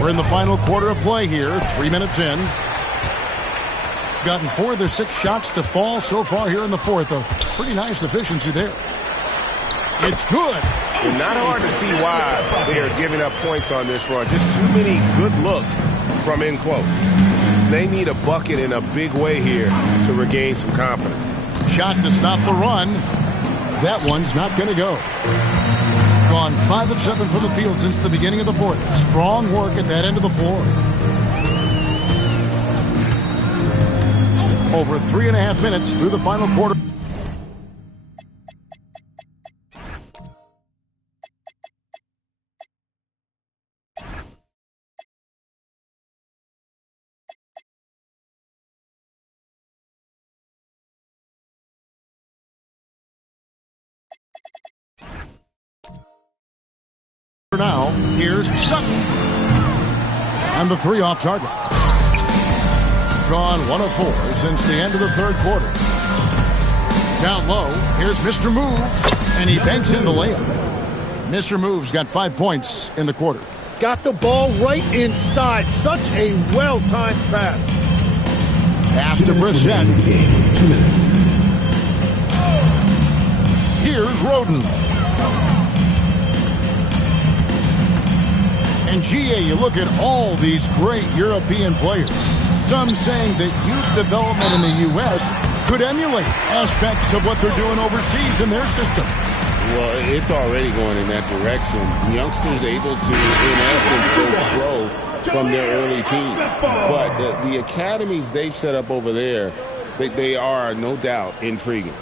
We're in the final quarter of play here, 3 minutes in. Gotten 4 of their 6 shots to fall so far here in the fourth. A pretty nice efficiency there. It's good. It's not hard to see why they are giving up points on this run. Just too many good looks from in close. They need a bucket in a big way here to regain some confidence. Shot to stop the run. That one's not going to go. Gone 5 of 7 from the field since the beginning of the fourth. Strong work at that end of the floor. Over 3.5 minutes through the final quarter. Now, here's Sutton. And the 3 off target. Gone 1 of 4 since the end of the third quarter. Down low, here's Mr. Moves, and he banks in the layup. Mr. Moves got 5 points in the quarter. Got the ball right inside. Such a well-timed pass. Pass to Brissett. 2 minutes. Here's Roden. And GA, you look at all these great European players. Some saying that youth development in the U.S. could emulate aspects of what they're doing overseas in their system. Well, it's already going in that direction. Youngsters able to, in essence, go pro from their early teens. But the academies they've set up over there, they are, no doubt, intriguing.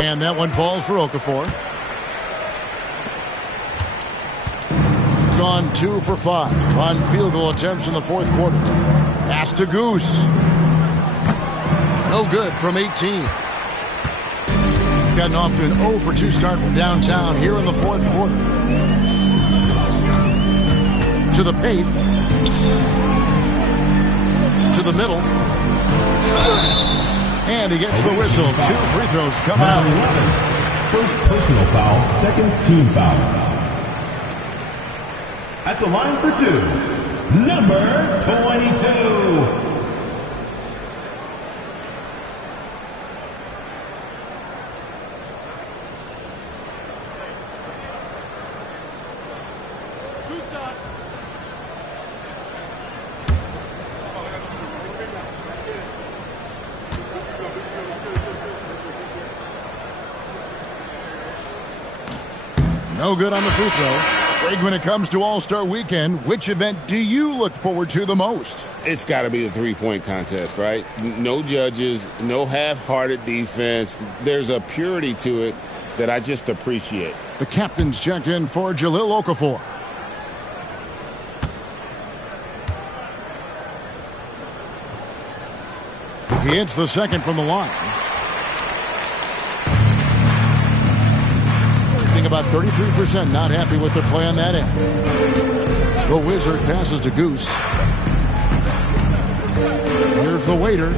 And that one falls for Okafor. Gone 2 for 5 on field goal attempts in the fourth quarter. Pass to Goose. No good from 18. Gotten off to an 0 for 2 start from downtown here in the fourth quarter. To the paint. To the middle. And he gets the whistle. 2 free throws coming out. First personal foul, second team foul. At the line for 2, number 22. No good on the free throw. Greg, when it comes to All-Star Weekend, which event do you look forward to the most? It's got to be the three-point contest, right? No judges, no half-hearted defense. There's a purity to it that I just appreciate. The captain's checked in for Jahlil Okafor. He hits the second from the line. About 33% not happy with their play on that end. The Wizard passes to Goose. Here's the waiter.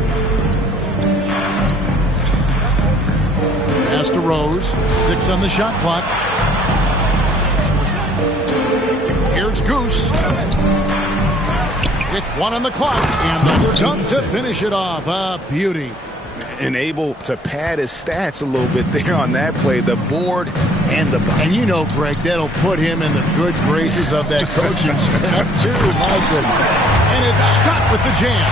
Pass to Rose. 6 on the shot clock. Here's Goose. With 1 on the clock. And the dunk to finish it off. A beauty. And able to pad his stats a little bit there on that play. The board and the bucket. And you know, Greg, that'll put him in the good graces of that coaching staff, too. My goodness. And it's Scott with the jam.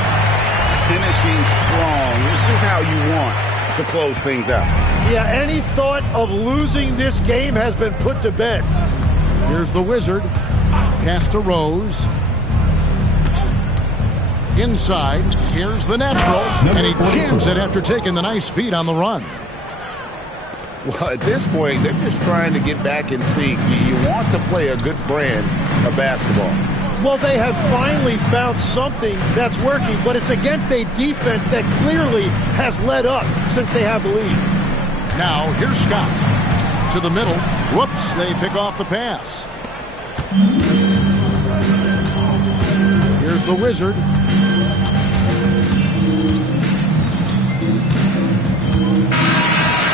Finishing strong. This is how you want to close things out. Yeah, any thought of losing this game has been put to bed. Here's the Wizard. Pass to Rose. Inside. Here's the natural. And he jams it after taking the nice feed on the run. Well, at this point, they're just trying to get back in sync. You want to play a good brand of basketball. Well, they have finally found something that's working, but it's against a defense that clearly has let up since they have the lead. Now, here's Scott. To the middle. Whoops, they pick off the pass. Here's the Wizard.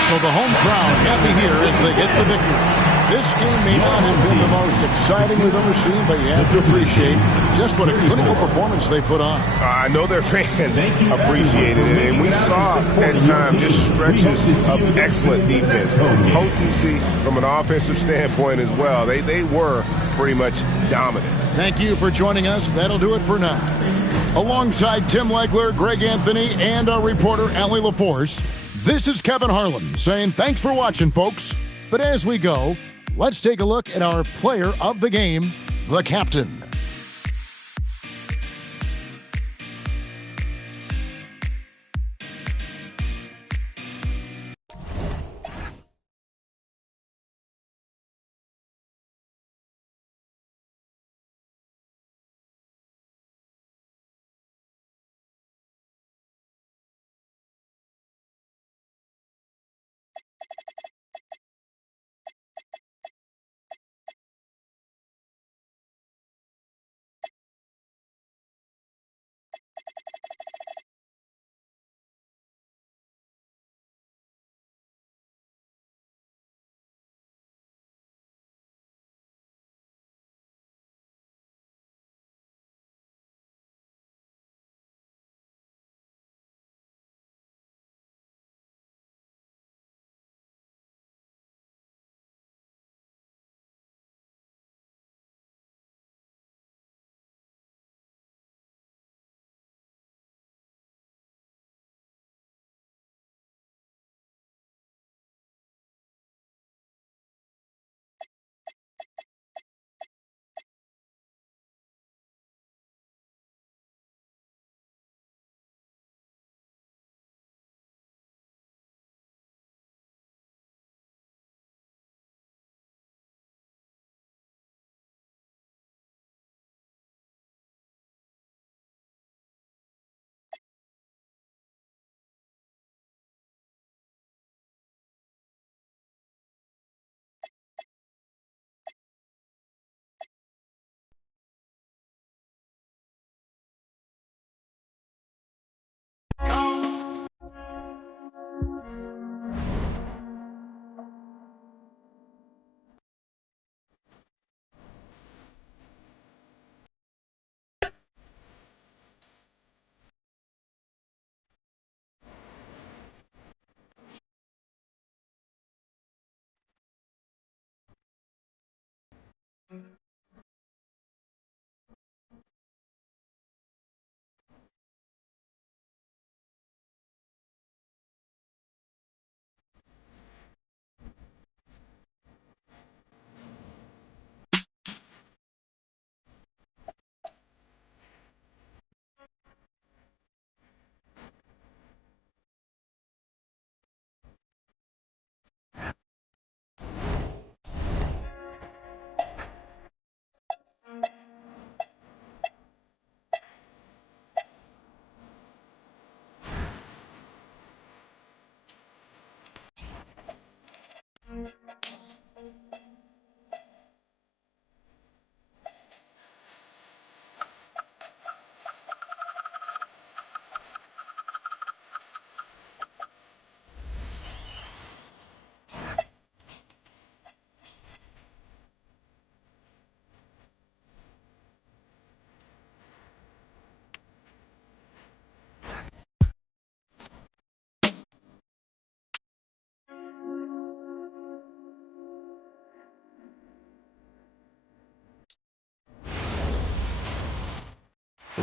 So the home crowd happy here as they get the victory. This game may not have been the most exciting we've ever seen, but you have to appreciate just what a clinical performance they put on. I know their fans appreciated it, and we saw at times just stretches of excellent defense, potency from an offensive standpoint as well. They were pretty much dominant. Thank you for joining us. That'll do it for now. Alongside Tim Legler, Greg Anthony, and our reporter, Allie LaForce, this is Kevin Harlan saying thanks for watching, folks. But as we go, let's take a look at our player of the game, the captain.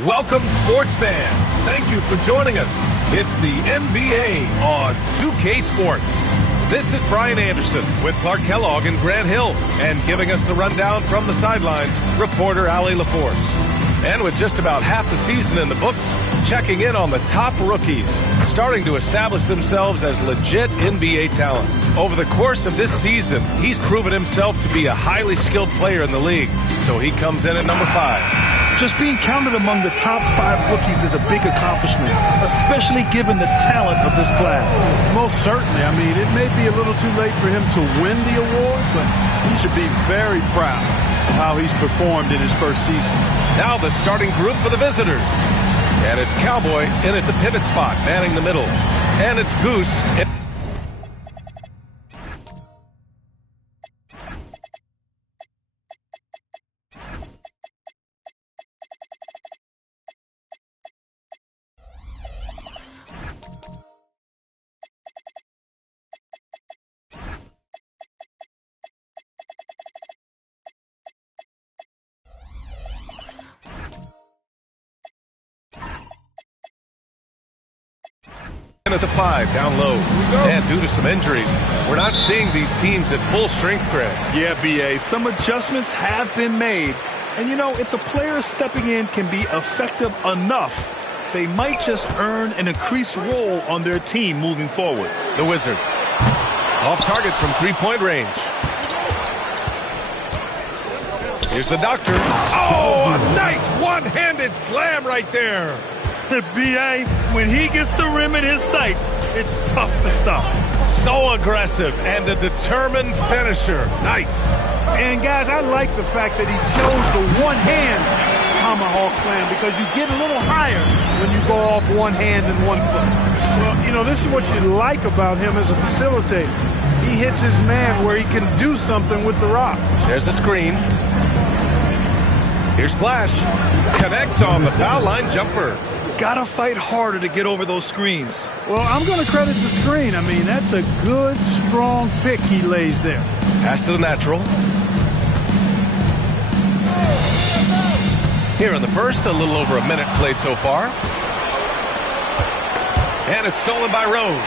Welcome, sports fans. Thank you for joining us. It's the NBA on 2K Sports. This is Brian Anderson with Clark Kellogg and Grant Hill. And giving us the rundown from the sidelines, reporter Allie LaForce. And with just about half the season in the books, checking in on the top rookies, starting to establish themselves as legit NBA talent. Over the course of this season, he's proven himself to be a highly skilled player in the league. So he comes in at number 5. Just being counted among the top 5 rookies is a big accomplishment, especially given the talent of this class. Most certainly. I mean, it may be a little too late for him to win the award, but he should be very proud of how he's performed in his first season. Now the starting group for the visitors. And it's Cowboy in at the pivot spot, manning the middle. And it's Goose. At the 5, down low. And due to some injuries, we're not seeing these teams at full strength, Greg. Yeah, B.A., some adjustments have been made. And, you know, if the players stepping in can be effective enough, they might just earn an increased role on their team moving forward. The Wizard. Off target from three-point range. Here's the Doctor. Oh, a nice one-handed slam right there. B.A., when he gets the rim in his sights, it's tough to stop. So aggressive and a determined finisher. Nice. And, guys, I like the fact that he chose the one-hand tomahawk slam because you get a little higher when you go off one hand and one foot. Well, you know, this is what you like about him as a facilitator. He hits his man where he can do something with the rock. There's a screen. Here's Flash. Connects on the foul line jumper. Gotta fight harder to get over those screens. Well, I'm going to credit the screen. I mean, that's a good, strong pick he lays there. Pass to the natural. Here in the first, a little over a minute played so far. And it's stolen by Rose.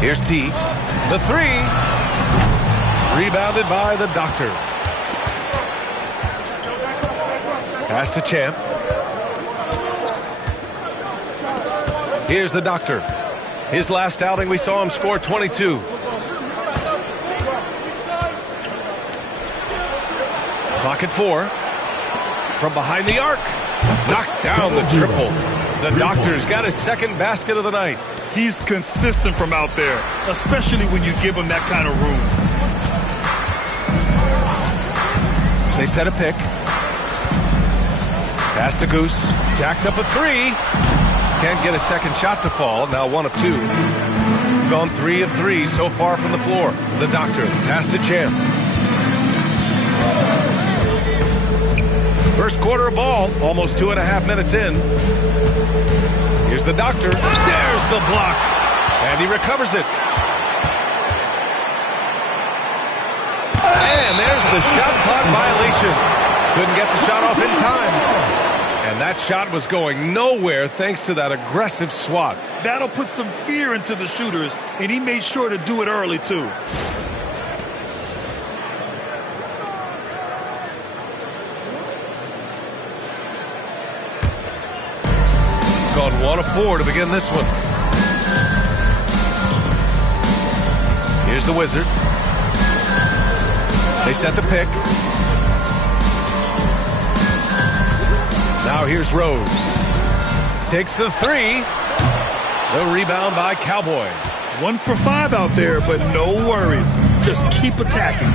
Here's T. The 3. Rebounded by the Doctor. Pass to Champ. Here's the Doctor. His last outing, we saw him score 22. Clock at 4. From behind the arc. Knocks down the triple. The Doctor's got his second basket of the night. He's consistent from out there, especially when you give him that kind of room. They set a pick. Pass to Goose. Jacks up a 3. Can't get a second shot to fall. Now 1 of 2. Gone 3 of 3 so far from the floor. The Doctor. Pass to Champ. First quarter of ball. Almost 2.5 minutes in. Here's the Doctor. There's the block. And he recovers it. And there's the shot clock violation. Couldn't get the shot off in time. And that shot was going nowhere thanks to that aggressive swat. That'll put some fear into the shooters, and he made sure to do it early, too. Gone 1 of 4 to begin this one. Here's the Wizard. They set the pick. Now here's Rose. Takes the 3. The rebound by Cowboy. 1 for 5 out there, but no worries. Just keep attacking.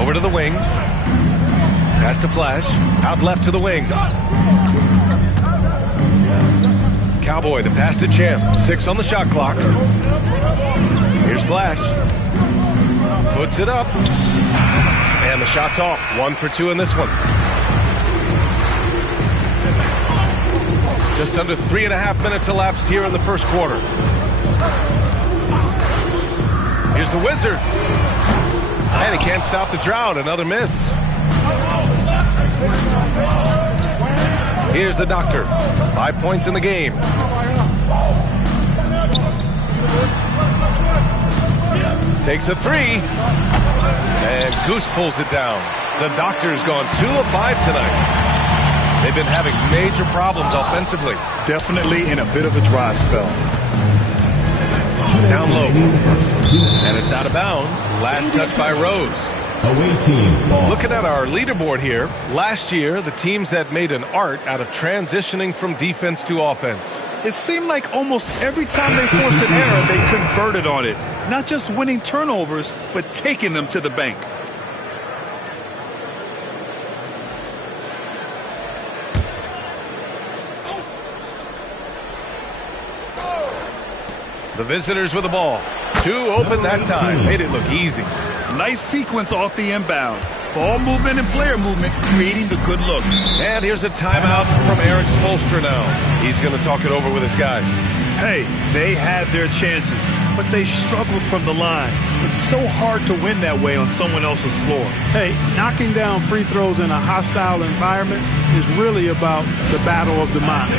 Over to the wing. Pass to Flash. Out left to the wing. Cowboy, the pass to Champ. 6 on the shot clock. Here's Flash. Puts it up. And the shot's off. 1 for 2 in this one. Just under 3.5 minutes elapsed here in the first quarter. Here's the Wizard. And he can't stop the drought. Another miss. Here's the Doctor. 5 points in the game. Takes a three. And Goose pulls it down. The Doctor's gone 2 of 5 tonight. They've been having major problems offensively. Definitely in a bit of a dry spell. Down low. And it's out of bounds. Last touch by Rose. Away team ball. Looking at our leaderboard here, last year, the teams that made an art out of transitioning from defense to offense. It seemed like almost every time they forced an error, they converted on it. Not just winning turnovers, but taking them to the bank. The visitors with the ball. 2 open that time. Made it look easy. Nice sequence off the inbound. Ball movement and player movement creating the good look. And here's a timeout from Eric Spoelstra now. He's going to talk it over with his guys. Hey, they had their chances, but they struggled from the line. It's so hard to win that way on someone else's floor. Hey, knocking down free throws in a hostile environment is really about the battle of the mind.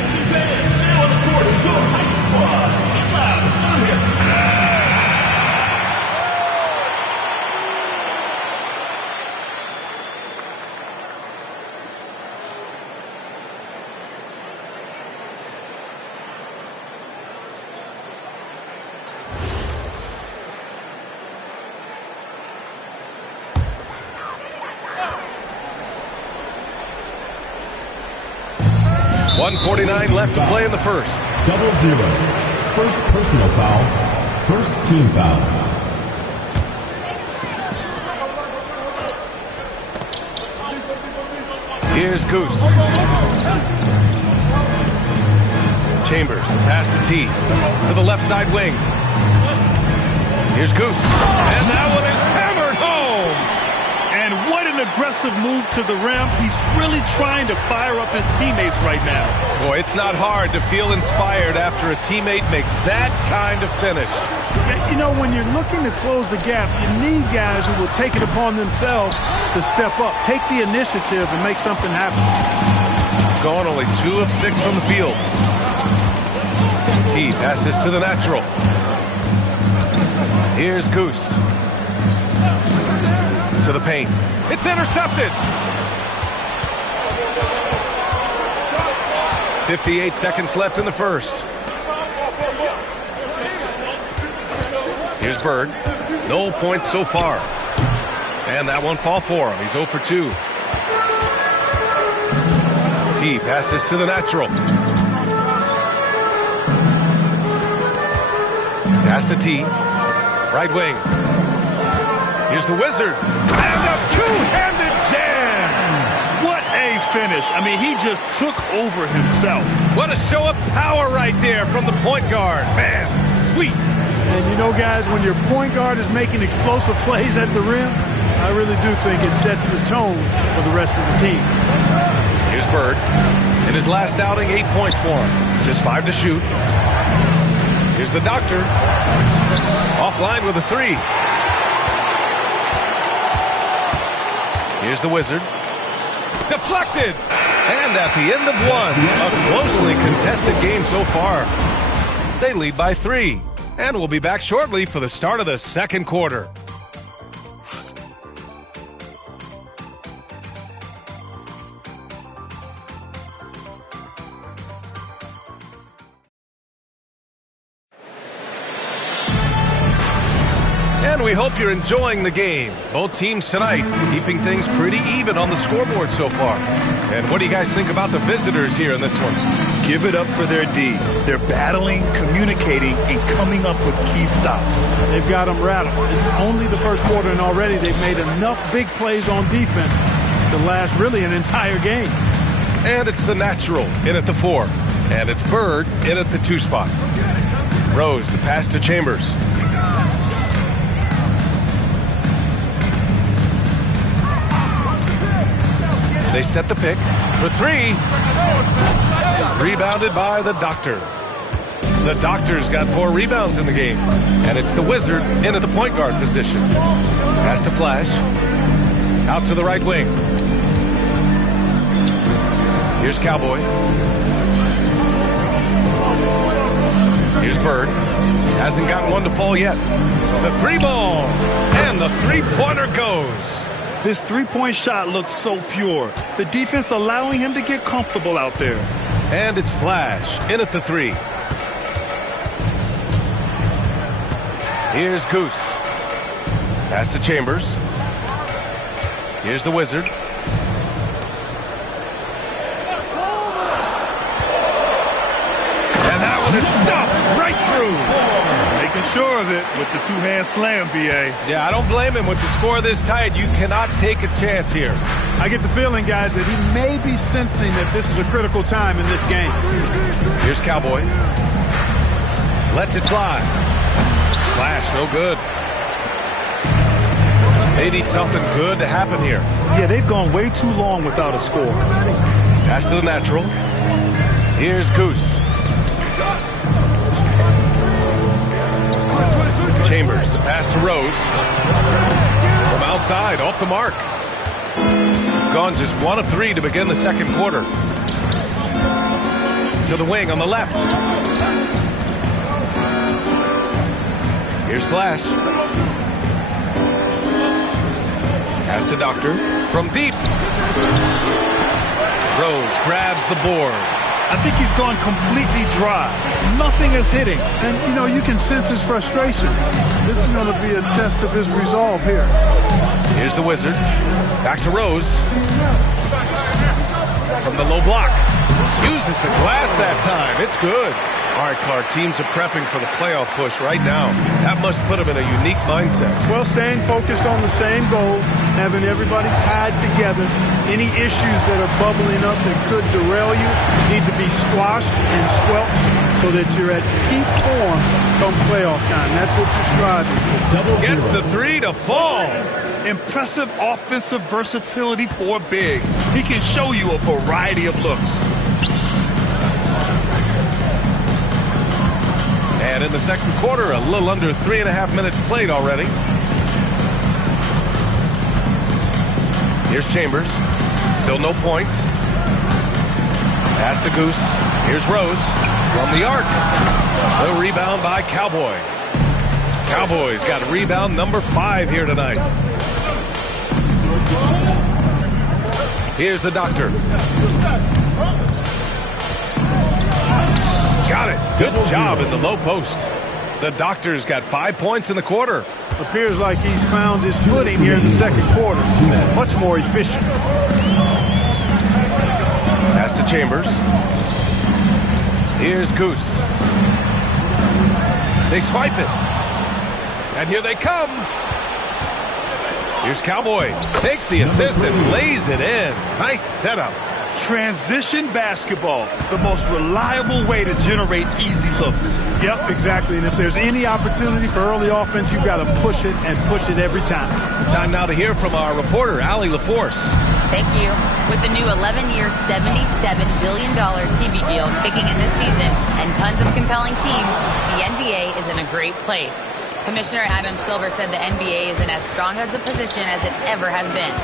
.149 left to play in the first. 0-0. First personal foul. First team foul. Here's Goose. Chambers, the pass to T. To the left side wing. Here's Goose. And that one is hammered home. And what an aggressive move to the rim. He's really trying to fire up his teammates right now. Boy, it's not hard to feel inspired after a teammate makes that kind of finish. You know, when you're looking to close the gap, you need guys who will take it upon themselves to step up, take the initiative, and make something happen. Gone only 2 of 6 from the field. T passes to the natural. Here's Goose. To the paint. It's intercepted. 58 seconds left in the first. Here's Bird. No points so far. And that won't fall for him. He's 0 for 2. T passes to the natural. Pass to T. Right wing. Here's the Wizard. And a two-handed jam. What a finish. I mean, he just took over himself. What a show of power right there from the point guard. Man, sweet. And you know, guys, when your point guard is making explosive plays at the rim, I really do think it sets the tone for the rest of the team. Here's Bird. In his last outing, 8 points for him. Just 5 to shoot. Here's the Doctor. Offline with a 3. Here's the Wizard. Deflected! And at the end of 1, a closely contested game so far. They lead by 3. And we'll be back shortly for the start of the second quarter. And we hope you're enjoying the game. Both teams tonight keeping things pretty even on the scoreboard so far. And what do you guys think about the visitors here in this one? Give it up for their D. They're battling, communicating, and coming up with key stops. They've got them rattled. It's only the first quarter, and already they've made enough big plays on defense to last really an entire game. And it's the natural in at the 4. And it's Bird in at the 2 spot. Rose, the pass to Chambers. They set the pick for 3. Rebounded by the Doctor. The Doctor's got 4 rebounds in the game. And it's the Wizard in at the point guard position. Has to flash. Out to the right wing. Here's Cowboy. Here's Bird. Hasn't gotten one to fall yet. The 3-ball. And the 3-pointer goes. His 3-point shot looks so pure. The defense allowing him to get comfortable out there. And it's Flash in at the 3. Here's Goose. Pass to Chambers. Here's the Wizard. And that one is stuffed right through. Making sure of it with the 2-hand slam, B.A. Yeah, I don't blame him. With the score this tight, you cannot take a chance here. I get the feeling, guys, that he may be sensing that this is a critical time in this game. Here's Cowboy. Lets it fly. Flash, no good. They need something good to happen here. Yeah, they've gone way too long without a score. Pass to the natural. Here's Goose. Chambers, the pass to Rose. From outside, off the mark. Gone just 1 of 3 to begin the second quarter. To the wing on the left. Here's Flash. Pass to Doctor. From deep. Rose grabs the board. I think he's gone completely dry. Nothing is hitting. And, you know, you can sense his frustration. This is going to be a test of his resolve here. Here's the Wizard. Back to Rose. From the low block. Uses the glass that time. It's good. All right, Clark, teams are prepping for the playoff push right now. That must put them in a unique mindset. Well, staying focused on the same goal, having everybody tied together. Any issues that are bubbling up that could derail you need to be squashed and squelched so that you're at peak form come playoff time. That's what you're striving for. Gets the 3 to fall. Impressive offensive versatility for big. He can show you a variety of looks. And in the second quarter, a little under 3.5 minutes played already. Here's Chambers. Still no points. Pass to Goose. Here's Rose from the arc. The rebound by Cowboy. Cowboys got rebound number 5 here tonight. Here's the Doctor. Got it. Good job in the low post. The Doctor's got 5 points in the quarter. Appears like he's found his footing here in the second quarter. Much more efficient. Pass to Chambers. Here's Goose. They swipe it. And here they come. Here's Cowboy. Takes the assist and lays it in. Nice setup. Transition basketball, the most reliable way to generate easy looks. Yep, exactly. And if there's any opportunity for early offense, you've got to push it and push it every time. Time now to hear from our reporter, Allie LaForce. Thank you. With the new 11-year, $77 billion TV deal kicking in this season and tons of compelling teams, the NBA is in a great place. Commissioner Adam Silver said the NBA is in as strong as a position as it ever has been.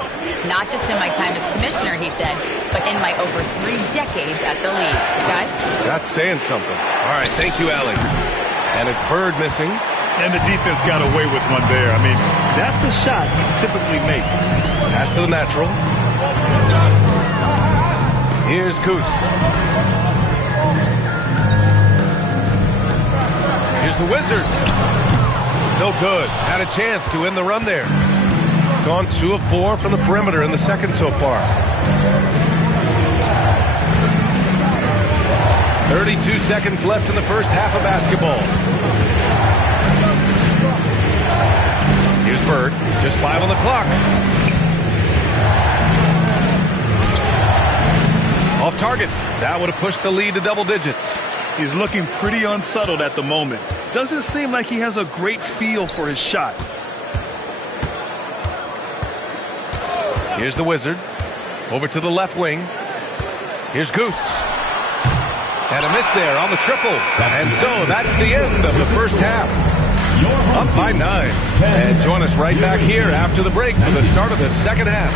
Not just in my time as commissioner, he said, but in my over 3 decades at the league. Guys? That's saying something. All right, thank you, Allie. And it's Bird missing. And the defense got away with one there. I mean, that's a shot he typically makes. Pass to the natural. Here's Goose. Here's the Wizard. No good. Had a chance to end the run there. Gone 2 of 4 from the perimeter in the second so far. 32 seconds left in the first half of basketball. Here's Bird. Just 5 on the clock. Off target. That would have pushed the lead to double digits. He's looking pretty unsettled at the moment. Doesn't seem like he has a great feel for his shot. Here's the Wizard. Over to the left wing. Here's Goose. And a miss there on the triple. And so that's the end of the first half. Up by 9. And join us right back here after the break for the start of the second half.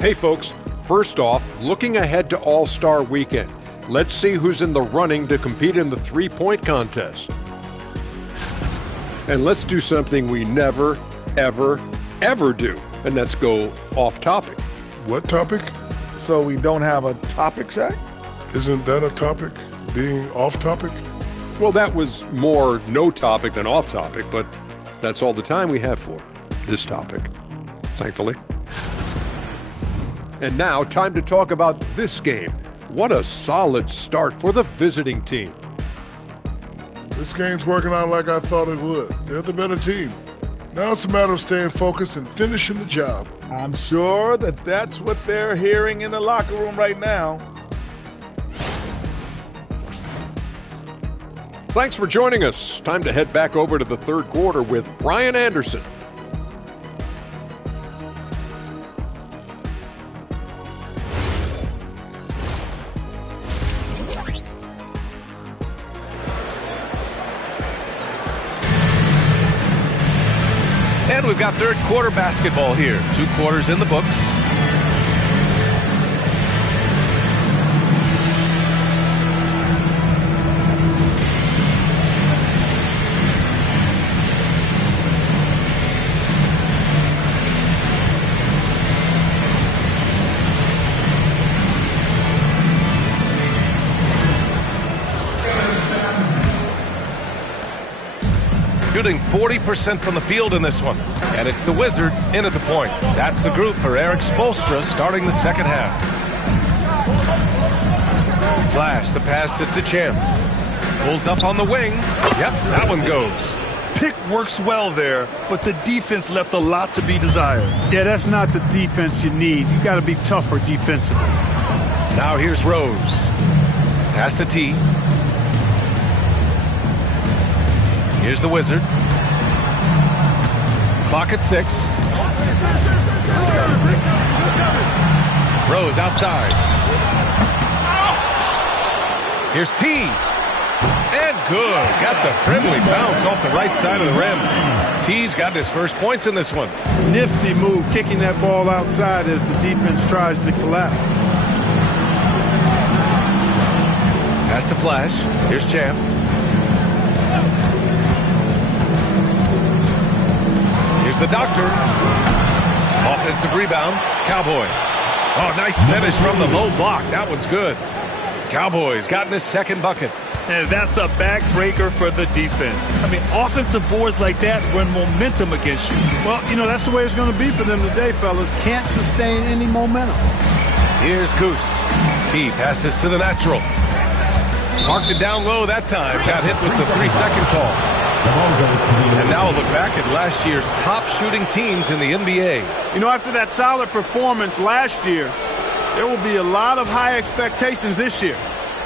Hey folks, first off, looking ahead to All-Star Weekend, let's see who's in the running to compete in the three-point contest. And let's do something we never, ever, ever do, and that's go off topic. What topic? So we don't have a topic, Shaq? Isn't that a topic, being off topic? Well, that was more no topic than off topic, but that's all the time we have for this topic, thankfully. And now, time to talk about this game. What a solid start for the visiting team. This game's working out like I thought it would. They're the better team. Now it's a matter of staying focused and finishing the job. I'm sure that's what they're hearing in the locker room right now. Thanks for joining us. Time to head back over to the third quarter with Brian Anderson. And we've got third quarter basketball here. 2 quarters in the books. Shooting 40% from the field in this one. And it's the Wizard in at the point. That's the group for Eric Spoelstra starting the second half. Flash, the pass to Champ. Pulls up on the wing. Yep, that one goes. Pick works well there, but the defense left a lot to be desired. Yeah, that's not the defense you need. You got to be tougher defensively. Now here's Rose. Pass to T. Here's the Wizard. Clock at 6. Rose outside. Here's T. And good. Got the friendly bounce off the right side of the rim. T's got his first points in this one. Nifty move, kicking that ball outside as the defense tries to collapse. Pass to Flash. Here's Champ. Here's the Doctor. Offensive rebound. Cowboy. Oh, nice finish from the low block. That one's good. Cowboys gotten his second bucket. And that's a backbreaker for the defense. I mean, offensive boards like that run momentum against you. Well, you know, that's the way it's going to be for them today, fellas. Can't sustain any momentum. Here's Goose. T passes to the natural. Marked it down low that time. Got hit with the 3-second call. And now we'll look back at last year's top shooting teams in the NBA. You know, after that solid performance last year, there will be a lot of high expectations this year.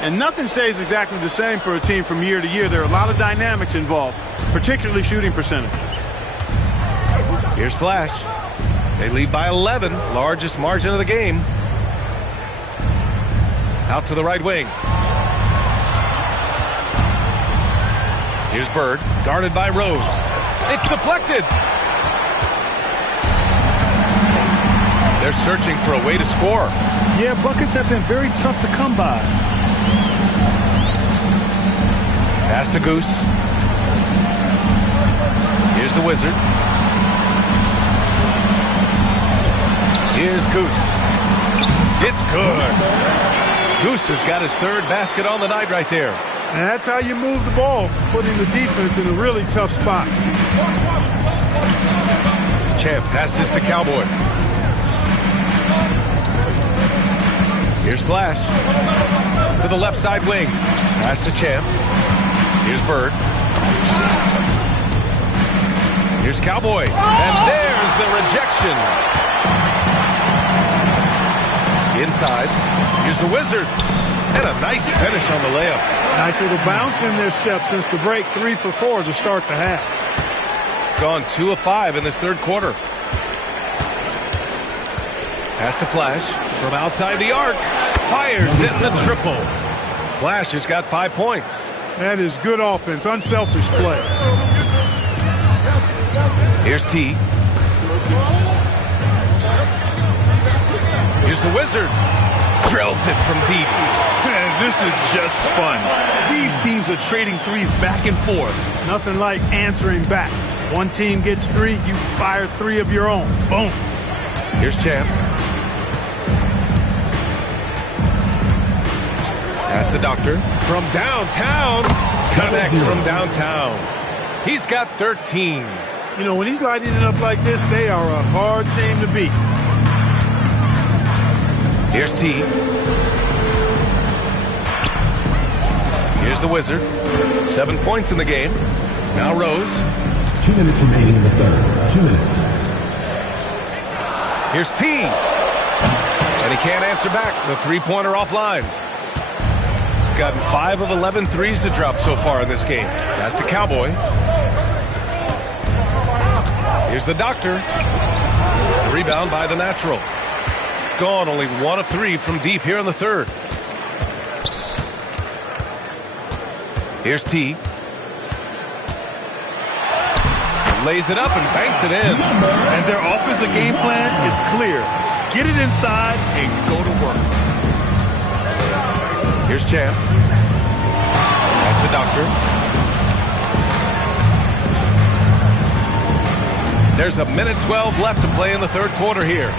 And nothing stays exactly the same for a team from year to year. There are a lot of dynamics involved, particularly shooting percentage. Here's Flash. They lead by 11, largest margin of the game. Out to the right wing. Here's Bird, guarded by Rose. It's deflected. They're searching for a way to score. Yeah, buckets have been very tough to come by. Pass to Goose. Here's the Wizard. Here's Goose. It's good. Goose has got his third basket on the night right there. And that's how you move the ball, putting the defense in a really tough spot. Champ passes to Cowboy. Here's Flash. To the left side wing. Pass to Champ. Here's Bird. Here's Cowboy. And there's the rejection. Inside. Here's the Wizard. And a nice finish on the layup. Nice little bounce in their step since the break. 3 for 4 to start the half. Gone 2 of 5 in this third quarter. Pass to Flash from outside the arc. Fires in the triple. Flash has got 5 points. That is good offense. Unselfish play. Here's T. Here's the Wizard. Drills it from deep. Man, this is just fun. These teams are trading threes back and forth. Nothing like answering back. One team gets 3, you fire 3 of your own. Boom. Here's Champ. Pass to Doctor. From downtown. Connects from downtown. He's got 13. You know, when he's lighting it up like this, they are a hard team to beat. Here's T. Here's the Wizard. 7 points in the game. Now Rose. 2 minutes remaining in the third. 2 minutes. Here's T. And he can't answer back. The three-pointer offline. Gotten 5 of 11 threes to drop so far in this game. That's to Cowboy. Here's the Doctor. Rebound by the Natural. Gone only 1 of 3 from deep here in the third. Here's T. Lays it up and banks it in. And their offensive game plan is clear. Get it inside and go to work. Here's Champ. Pass to Doctor. There's a minute 12 left to play in the third quarter here.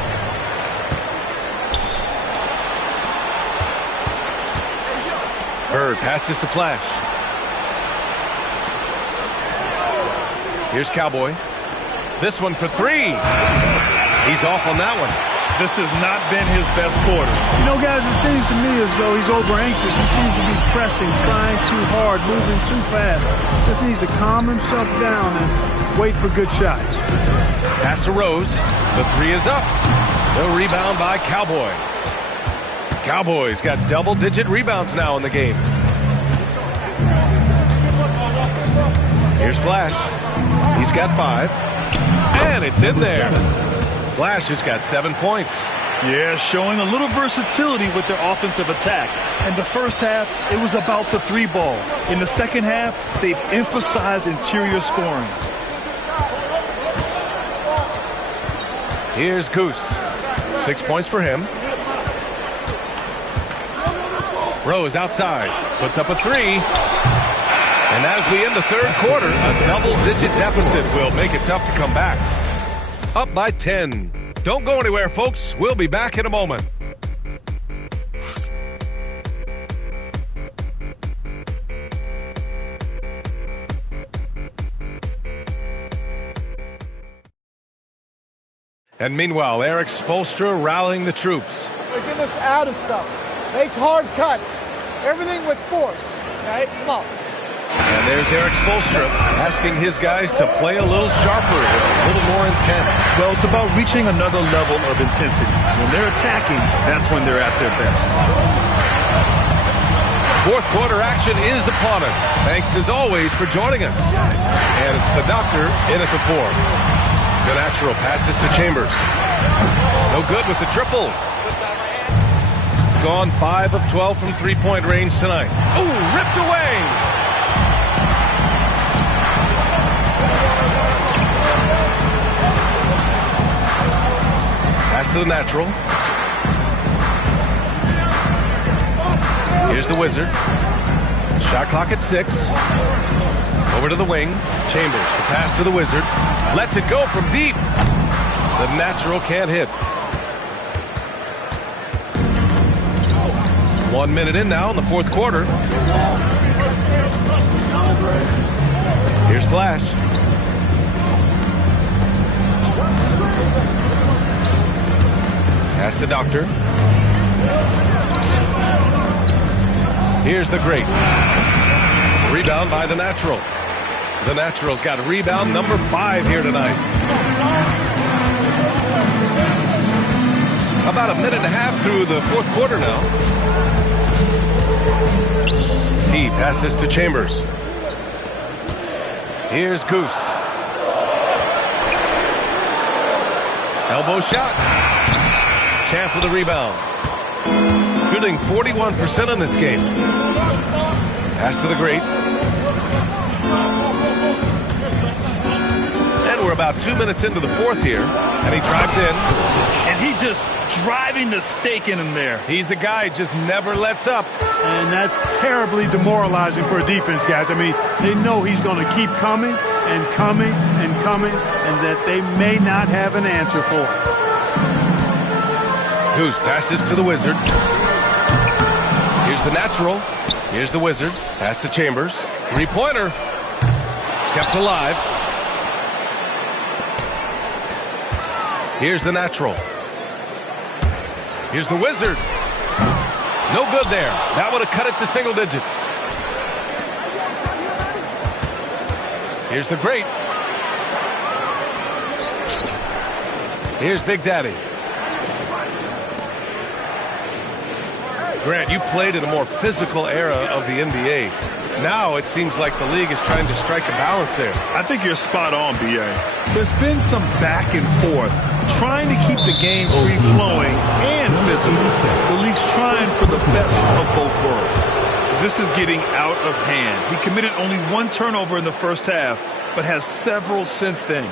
Bird passes to Flash. Here's Cowboy. This one for 3. He's off on that one. This has not been his best quarter. You know, guys, it seems to me as though he's over anxious. He seems to be pressing, trying too hard, moving too fast. Just needs to calm himself down and wait for good shots. Pass to Rose. The 3 is up. The rebound by Cowboy. Cowboy's got double-digit rebounds now in the game. Here's Flash. He's got 5. And it's in there. Flash has got 7 points. Yeah, showing a little versatility with their offensive attack. In the first half, it was about the 3 ball. In the second half, they've emphasized interior scoring. Here's Goose. 6 points for him. Rose outside. Puts up a 3. And as we end the third quarter, a double-digit deficit will make it tough to come back. Up by 10. Don't go anywhere, folks. We'll be back in a moment. And meanwhile, Eric Spoelstra rallying the troops. They're getting us out of stuff. Make hard cuts. Everything with force. Right? Come on. And there's Eric Spoelstra asking his guys to play a little sharper, a little more intent. Well, it's about reaching another level of intensity. When they're attacking, that's when they're at their best. Fourth quarter action is upon us. Thanks as always for joining us. And it's the Doctor in at the 4. The Natural passes to Chambers. No good with the triple. Gone 5 of 12 from three-point range tonight. Ooh, ripped away. Pass to the Natural. Here's the Wizard. Shot clock at 6. Over to the wing. Chambers, the pass to the Wizard. Lets it go from deep. The Natural can't hit. 1 minute in now in the fourth quarter. Here's Flash. Pass to Doctor. Here's the Great. Rebound by the Natural. The Natural's got rebound number 5 here tonight. About a minute and a half through the fourth quarter now. T passes to Chambers. Here's Goose. Elbow shot. Champ with a rebound. Shooting 41% in this game. Pass to the Great. And we're about 2 minutes into the fourth here. And he drives in. And he just driving the stake in him there. He's a guy just never lets up. And that's terribly demoralizing for a defense, guys. I mean, they know he's going to keep coming and coming and coming, and that they may not have an answer for it. Goose passes to the Wizard. Here's the Natural. Here's the Wizard. Pass to Chambers. Three-pointer. Kept alive. Here's the Natural. Here's the Wizard. No good there. That would have cut it to single digits. Here's the Great. Here's Big Daddy. Grant, you played in a more physical era of the NBA. Now it seems like the league is trying to strike a balance there. I think you're spot on, B.A. There's been some back and forth, trying to keep the game free-flowing and physical. The league's trying for the best of both worlds. This is getting out of hand. He committed only 1 turnover in the first half, but has several since then.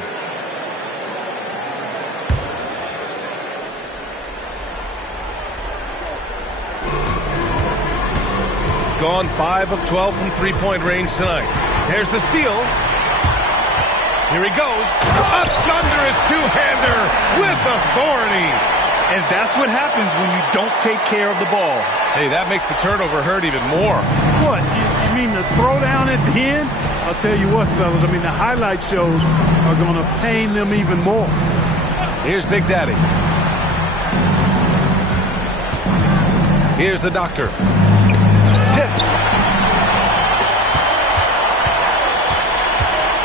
Gone 5 of 12 from three-point range tonight. There's the steal. Here he goes. A thunderous two-hander with authority. And that's what happens when you don't take care of the ball. Hey, that makes the turnover hurt even more. What? You mean the throwdown at the end? I'll tell you what, fellas. I mean, the highlight shows are going to pain them even more. Here's Big Daddy. Here's the Doctor. Tipped.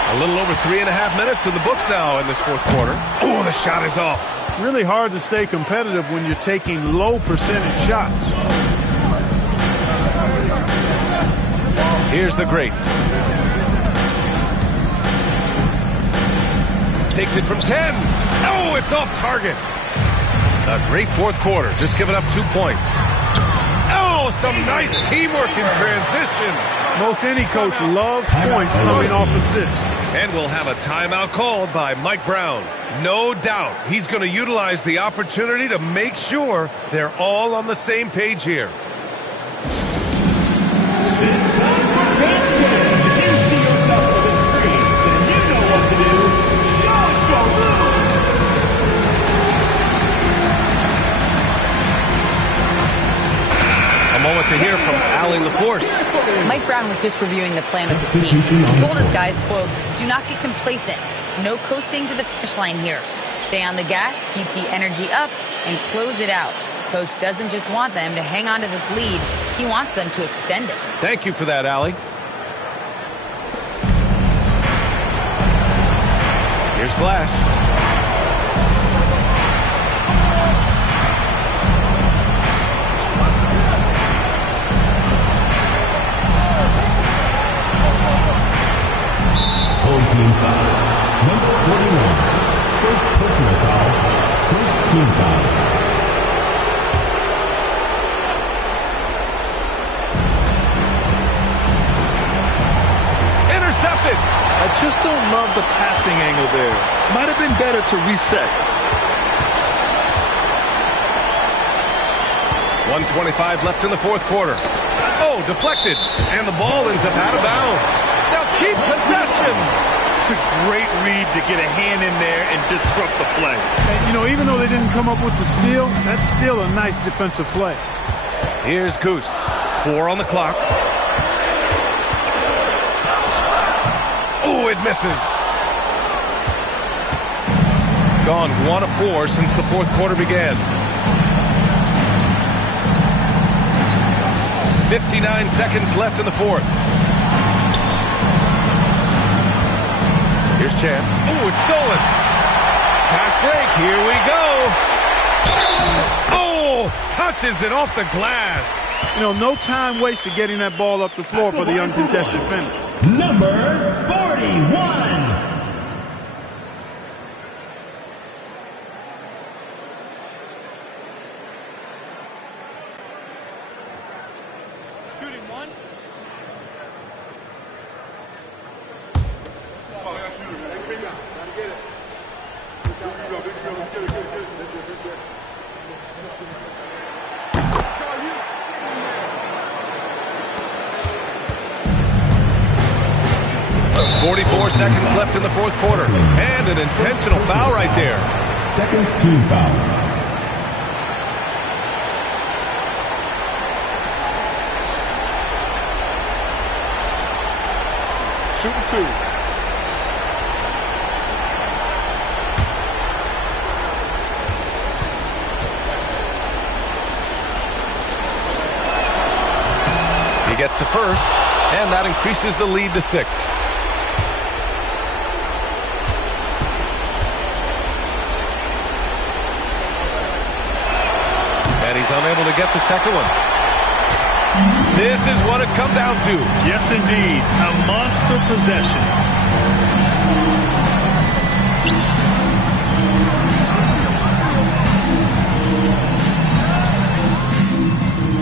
A little over 3.5 minutes in the books now in this fourth quarter. Oh, the shot is off. Really hard to stay competitive when you're taking low percentage shots. Here's the Great. Takes it from 10. Oh, it's off target. A great fourth quarter. Just giving up 2 points. Oh, some nice teamwork in transition. Most any coach loves points coming off assists. And we'll have a timeout called by Mike Brown. No doubt he's going to utilize the opportunity to make sure they're all on the same page here. To hear from Allie LaForce. Mike Brown was just reviewing the plan with his team. He told his guys, quote, "Do not get complacent. No coasting to the finish line here. Stay on the gas, keep the energy up, and close it out." Coach doesn't just want them to hang on to this lead. He wants them to extend it. Thank you for that, Allie. Here's Flash. Team foul. Number 41. First personal foul. First team foul. Intercepted. I just don't love the passing angle there. Might have been better to reset. 1:25 left in the fourth quarter. Oh, deflected. And the ball ends up out of bounds. They'll keep possession. It's a great read to get a hand in there and disrupt the play. And, you know, even though they didn't come up with the steal, that's still a nice defensive play. Here's Goose. 4 on the clock. Oh, it misses. Gone 1 of 4 since the fourth quarter began. 59 seconds left in the fourth. Here's Chan. Oh, it's stolen. Fast break. Here we go. Oh, touches it off the glass. You know, no time wasted getting that ball up the floor for the uncontested finish. Number 41. Shooting one. Seconds left in the fourth quarter. And an intentional foul right there. Second team foul. Shooting two. He gets the first, and that increases the lead to 6. He's unable to get the second one. This is what it's come down to. Yes, indeed. A monster possession.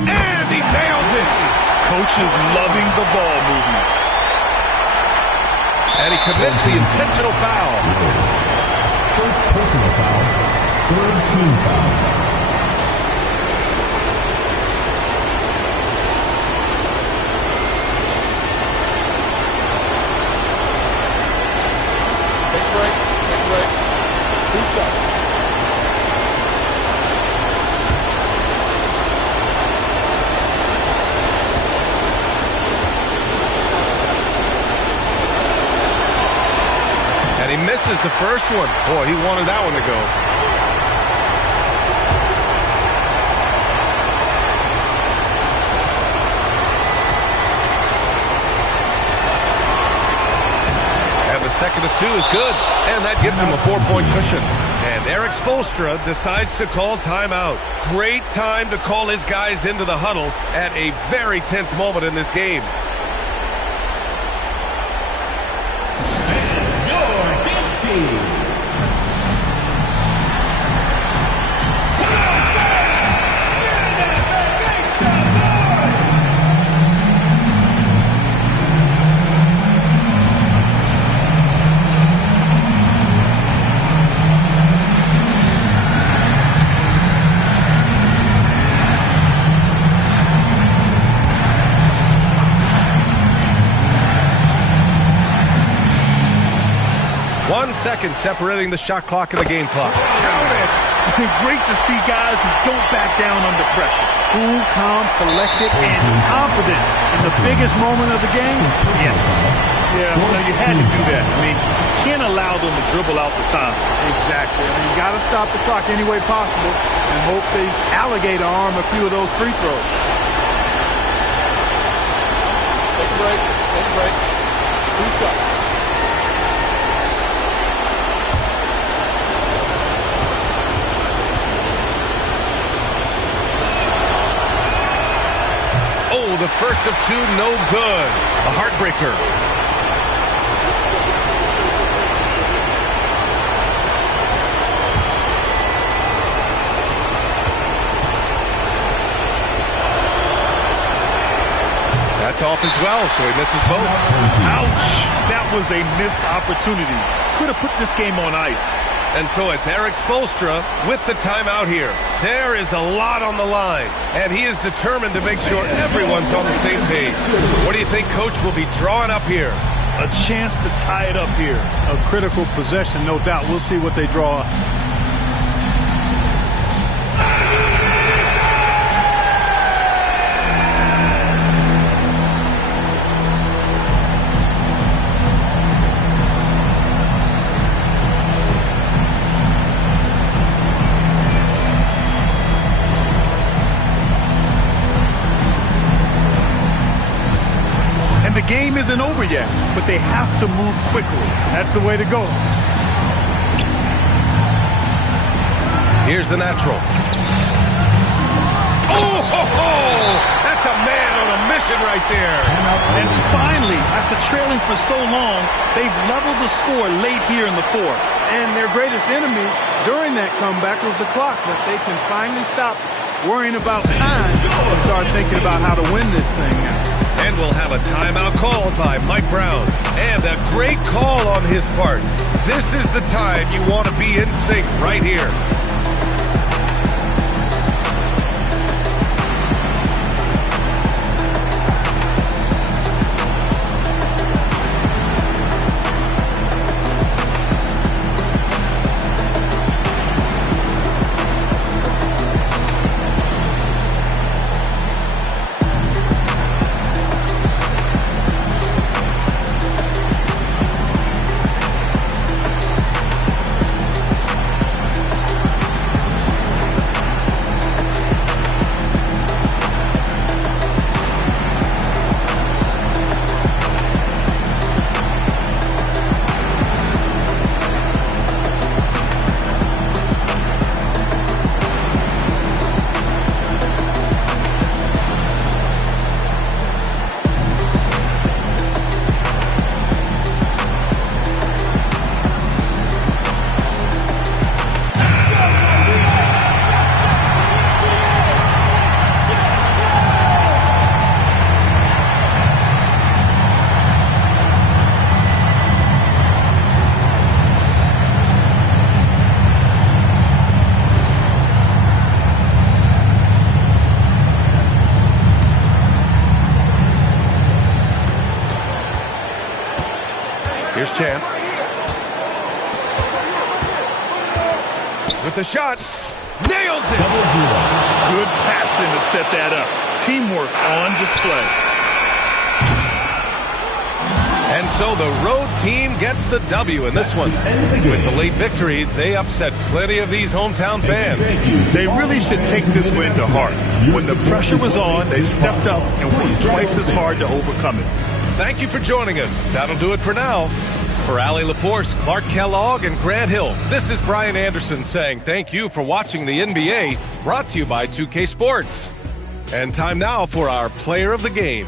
And he nails it. Coach is loving the ball movement. And he commits the intentional foul. First personal foul. Third team foul. And he misses the first one. Boy, he wanted that one to go. And the second of 2 is good. And that gives him a 4-point cushion. And Eric Spoelstra decides to call timeout. Great time to call his guys into the huddle at a very tense moment in this game. Seconds separating the shot clock and the game clock. Count it! Great to see guys who don't back down under pressure. Cool, calm, collected, and confident in the biggest moment of the game. Yes. Yeah, well, you had to do that. I mean, you can't allow them to dribble out the time. Exactly. I mean, you got to stop the clock any way possible and hope they alligator arm a few of those free throws. Take a break. Take a break. 2 seconds. Oh, the first of 2, no good. A heartbreaker. That's off as well, so he misses both. Ouch! That was a missed opportunity. Could have put this game on ice. And so it's Eric Spoelstra with the timeout here. There is a lot on the line, and he is determined to make sure everyone's on the same page. What do you think Coach will be drawing up here? A chance to tie it up here. A critical possession, no doubt. We'll see what they draw up. The game game isn't over yet, but they have to move quickly. That's the way to go. Here's the natural. Oh, ho, ho! That's a man on a mission right there. And finally, after trailing for so long, they've leveled the score late here in the fourth. And their greatest enemy during that comeback was the clock, but they can finally stop worrying about time and start thinking about how to win this thing now. And we'll have a timeout called by Mike Brown. And a great call on his part. This is the time you want to be in sync right here. Here's Chan. With the shot. Nails it. Good passing to set that up. Teamwork on display. And so the road team gets the W in this one. With the late victory, they upset plenty of these hometown fans. They really should take this win to heart. When the pressure was on, they stepped up and worked twice as hard to overcome it. Thank you for joining us. That'll do it for now. For Allie LaForce, Clark Kellogg, and Grant Hill, this is Brian Anderson saying thank you for watching the NBA, brought to you by 2K Sports. And time now for our player of the game.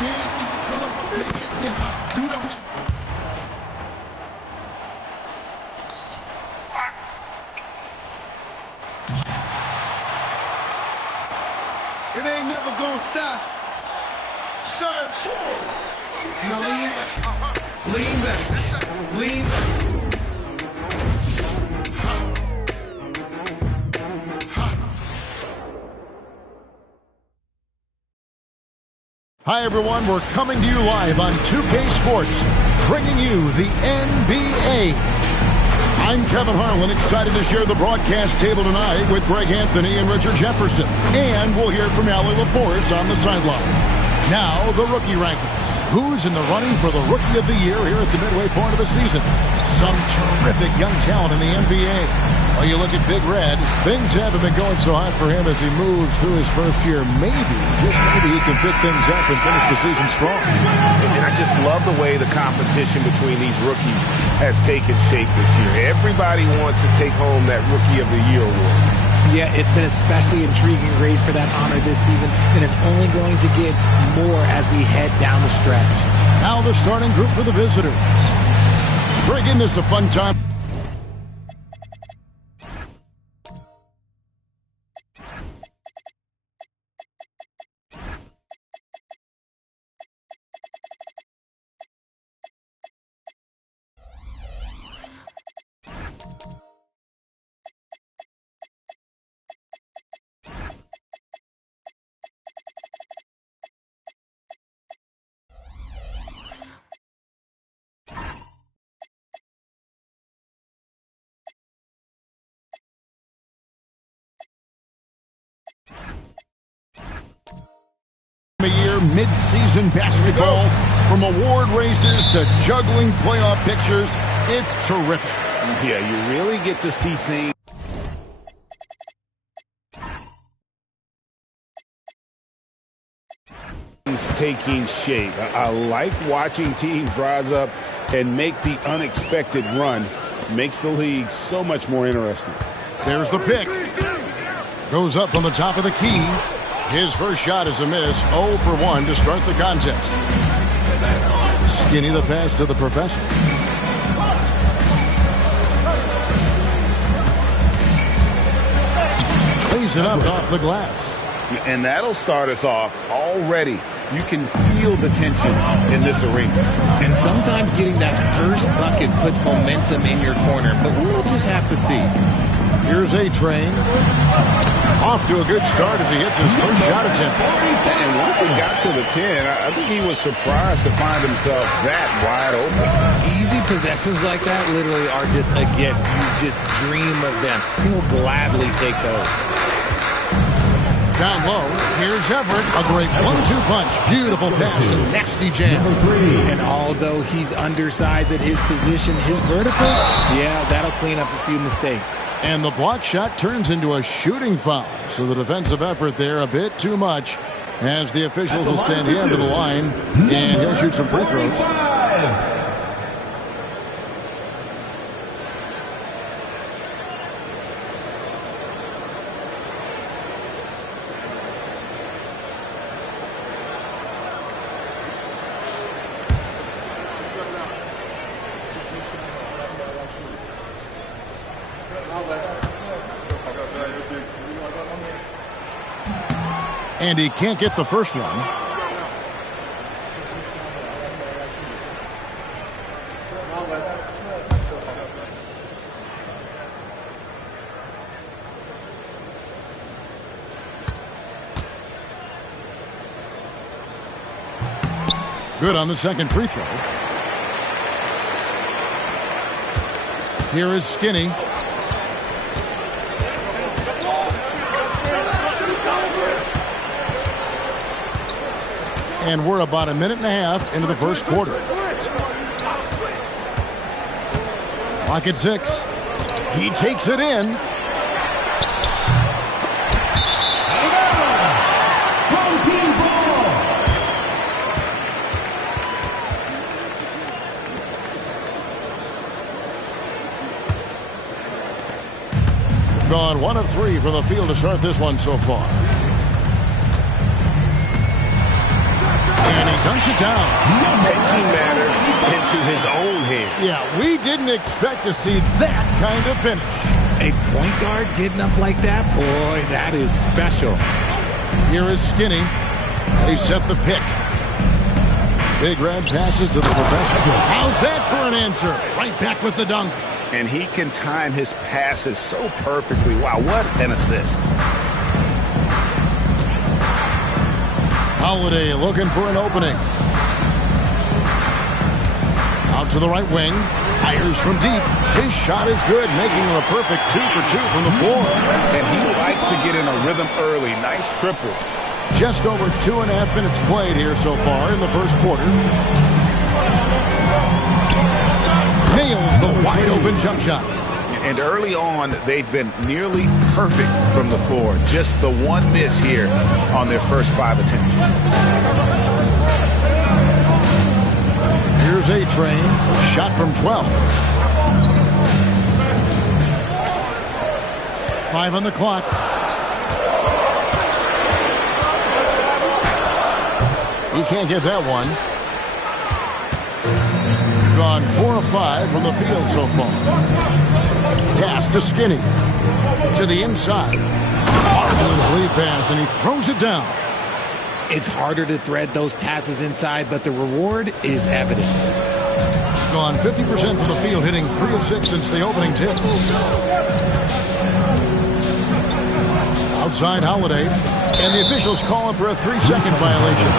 It ain't never gonna stop. Search. Lean back. Lean back. Hi, everyone. We're coming to you live on 2K Sports, bringing you the NBA. I'm Kevin Harlan, excited to share the broadcast table tonight with Greg Anthony and Richard Jefferson. And we'll hear from Allie LaForce on the sideline. Now, the rookie rankings. Who's in the running for the Rookie of the Year here at the midway point of the season? Some terrific young talent in the NBA. Well, you look at Big Red, things haven't been going so hot for him as he moves through his first year. Maybe, just maybe, he can pick things up and finish the season strong. And I just love the way the competition between these rookies has taken shape this year. Everybody wants to take home that Rookie of the Year award. Yeah, it's been especially intriguing race for that honor this season, and it's only going to get more as we head down the stretch. Now the starting group for the visitors. Greg, in this a fun time. Mid-season basketball, from award races to juggling playoff pictures, it's terrific. Yeah, you really get to see things taking shape. I like watching teams rise up and make the unexpected run. Makes the league so much more interesting. There's the pick. Goes up on the top of the key. His first shot is a miss. 0 for 1 to start the contest. Skinny the pass to the professor. Plays it up off the glass. And that'll start us off already. You can feel the tension in this arena. And sometimes getting that first bucket puts momentum in your corner, but we'll just have to see. Here's A-Train. Off to a good start as he hits his first shot attempt. And once he got to the 10, I think he was surprised to find himself that wide open. Easy possessions like that literally are just a gift. You just dream of them. He'll gladly take those. Down low, here's Everett. A great 1-2 punch. Beautiful pass and nasty jam. And although he's undersized at his position, his vertical, yeah, that'll clean up a few mistakes. And the block shot turns into a shooting foul. So the defensive effort there a bit too much as the officials will send him to the line, and he'll shoot some free throws. And he can't get the first one. Good on the second free throw. Here is Skinny. And we're about a minute and a half into the first quarter. Clock at 6. He takes it in. Gone 1 of 3 from the field to start this one so far. And he dunks it down. Taking matters into his own hands. Yeah, we didn't expect to see that kind of finish. A point guard getting up like that? Boy, that is special. Here is Skinny. They set the pick. Big Red passes to the professor. How's that for an answer? Right back with the dunk. And he can time his passes so perfectly. Wow, what an assist. Holiday looking for an opening. Out to the right wing. Fires from deep. His shot is good, making him a perfect 2 for 2 from the floor. And he likes to get in a rhythm early. Nice triple. Just over 2.5 minutes played here so far in the first quarter. Nails the wide open jump shot. And early on, they've been nearly perfect from the floor. Just the one miss here on their first 5 attempts. Here's A-Train. Shot from 12. 5 on the clock. He can't get that one. Gone 4 of 5 from the field so far. Pass to Skinny. To the inside. Marvelous lead pass, and he throws it down. It's harder to thread those passes inside, but the reward is evident. Gone 50% from the field, hitting 3 of 6 since the opening tip. Outside Holiday. And the officials calling for a 3-second violation.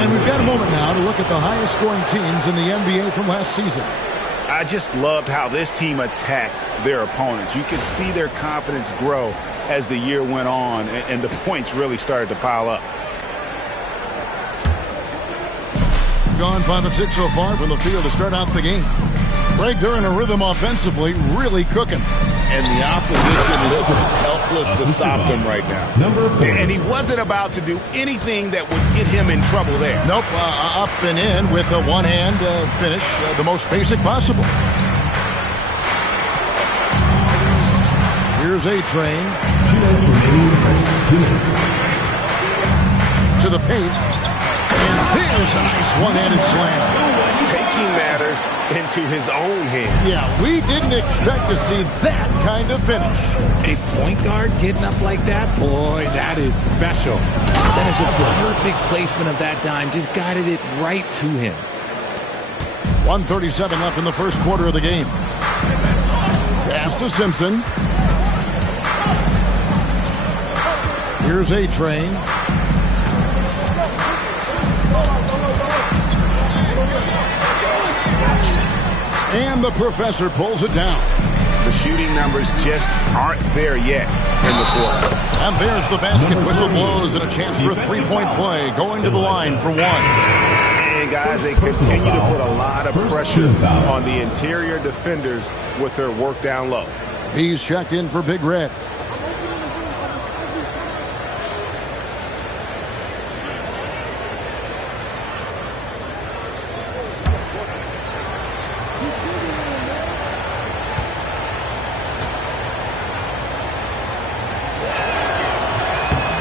And we've got a moment now to look at the highest scoring teams in the NBA from last season. I just loved how this team attacked their opponents. You could see their confidence grow as the year went on, and the points really started to pile up. Gone 5 of 6 so far from the field to start out the game. Greg, they're in a rhythm offensively, really cooking. And the opposition looks helpless to stop them right now. And he wasn't about to do anything that would get him in trouble there. Nope, up and in with a one-hand finish, the most basic possible. Here's A-Train. 2 minutes remaining in the first 2 minutes. To the paint. And there's a nice one-handed slam. Taking matters into his own hands. Yeah, we didn't expect to see that kind of finish. A point guard getting up like that? Boy, that is special. That is a perfect placement of that dime. Just guided it right to him. 1:37 left in the first quarter of the game. Pass to Simpson. Here's A-Train. And the professor pulls it down. The shooting numbers just aren't there yet in the fourth. And there's the basket. Whistle blows and a chance for a three-point play. Going to the line for 1. And guys, they continue to put a lot of pressure on the interior defenders with their work down low. He's checked in for Big Red.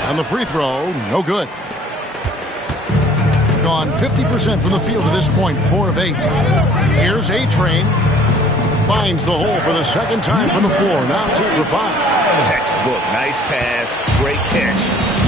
On the free throw, no good. Gone 50% from the field to this point, 4 of 8. Here's A-Train. Finds the hole for the second time from the floor. Now 2 for 5. Textbook, nice pass, great catch.